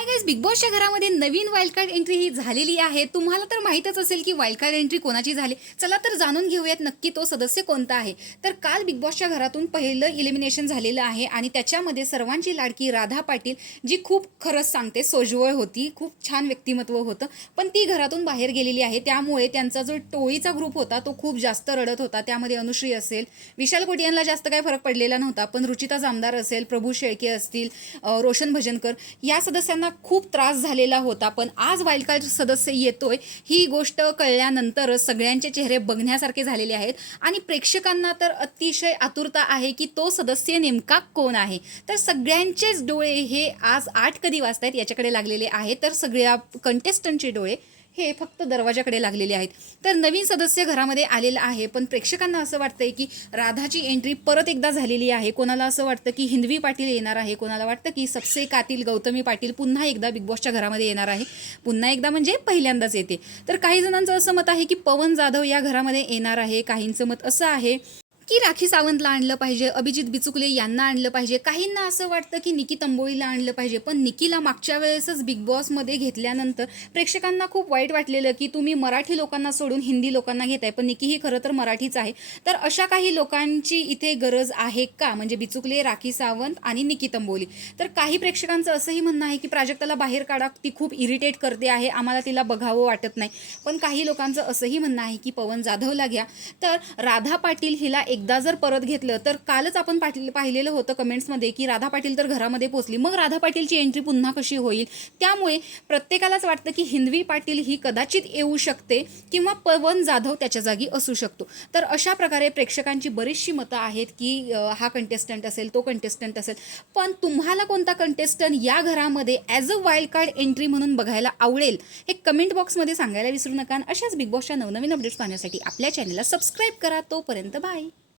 Hi guys, big बॉसच्या घरामध्ये नवीन wild card entry ही झालेली आहे। तुम्हाला तर माहीतच असेल की वाईल्ड कार्ड एंट्री कोणाची झाली। चला तर जाणून घेऊयात नक्की तो सदस्य कोणता आहे। तर काल बिग बॉसच्या घरातून पहिलं इलिमिनेशन झालेलं आहे आणि त्याच्यामध्ये सर्वांची लाडकी राधा पाटील, जी खूप खरंच सांगते सोज्वळ होती, खूप छान व्यक्तिमत्व होतं, पण ती घरातून बाहेर गेलेली आहे। त्यामुळे त्यांचा जो टोळीचा ग्रुप होता तो खूप जास्त रडत होता। त्यामध्ये अनुश्री असेल, विशाल कोटियांना जास्त काही फरक पडलेला नव्हता, पण रुचिता जामदार असेल, प्रभू शेळके असतील, रोशन भजनकर या सदस्यांना खूप त्रास झालेला होता। पण आज वाईल्ड कार्ड सदस्य येतोय ही गोष्ट कळल्यानंतरच सगळ्यांचे चेहरे बघण्यासारखे झालेले आहेत आणि प्रेक्षकांना तर अतिशय आतुरता आहे की तो सदस्य नेमका कोण आहे। तर सगळ्यांचेच डोळे हे आज 8 कधी वाजतायत याच्याकडे लागलेले आहेत। तर सगळ्या कंटेस्टंटचे डोळे हे फक्त दरवाजाकडे लागलेले आहेत। तर नवीन सदस्य घरामध्ये आलेला आहे, पण प्रेक्षकांना असं वाटतंय की राधाची एंट्री परत एकदा झालेली आहे। कोणाला असं वाटतं की हिंदवी पाटील येणार आहे, कोणाला वाटतं की सबसे कातिल गौतमी पाटील पुन्हा एकदा बिग बॉसच्या घरामध्ये येणार आहे। पुन्हा एकदा म्हणजे पहिल्यांदाच येते। तर काही जणांचं असं मत आहे की पवन जाधव या घरामध्ये येणार आहे, काहींचं मत असं आहे की राखी सावंतला आणलं पाहिजे, अभिजित बिचुकले यांना आणलं पाहिजे, काहींना असं वाटतं की निकी तंबोळीला आणलं पाहिजे। पण निकीला मागच्या वेळेसच बिग बॉसमध्ये घेतल्यानंतर प्रेक्षकांना खूप वाईट वाटलेलं की तुम्ही मराठी लोकांना सोडून हिंदी लोकांना घेताय, पण निकी ही खरं तर मराठीच आहे। तर अशा काही लोकांची इथे गरज आहे का, म्हणजे बिचुकले, राखी सावंत आणि निकी तंबोली। तर काही प्रेक्षकांचं असंही म्हणणं आहे की प्राजक्ताला बाहेर काढा, ती खूप इरिटेट करते आहे, आम्हाला तिला बघावं वाटत नाही। पण काही लोकांचं असंही म्हणणं आहे की पवन जाधवला घ्या। तर राधा पाटील हिला एकदा जर परत घेतलं तर कालच आपण पाहिलेलं होतं कमेंट्समध्ये की राधा पाटील तर घरामध्ये पोहोचली, मग राधा पाटीलची एंट्री पुन्हा कशी होईल। त्यामुळे प्रत्येकालाच वाटतं की हिंदवी पाटील ही कदाचित येऊ शकते किंवा पवन जाधव त्याच्या जागी असू शकतो। तर अशा प्रकारे प्रेक्षकांची बरीचशी मतं आहेत की हा कंटेस्टंट असेल, तो कंटेस्टंट असेल। पण तुम्हाला कोणता कंटेस्टंट या घरामध्ये as a wild card entry म्हणून बघायला आवडेल हे कमेंट बॉक्समध्ये सांगायला विसरू नका। अशाच बिग बॉसच्या नवनवीन अपडेट्स पाहण्यासाठी आपल्या चॅनलला सबस्क्राईब करा। तोपर्यंत बाय।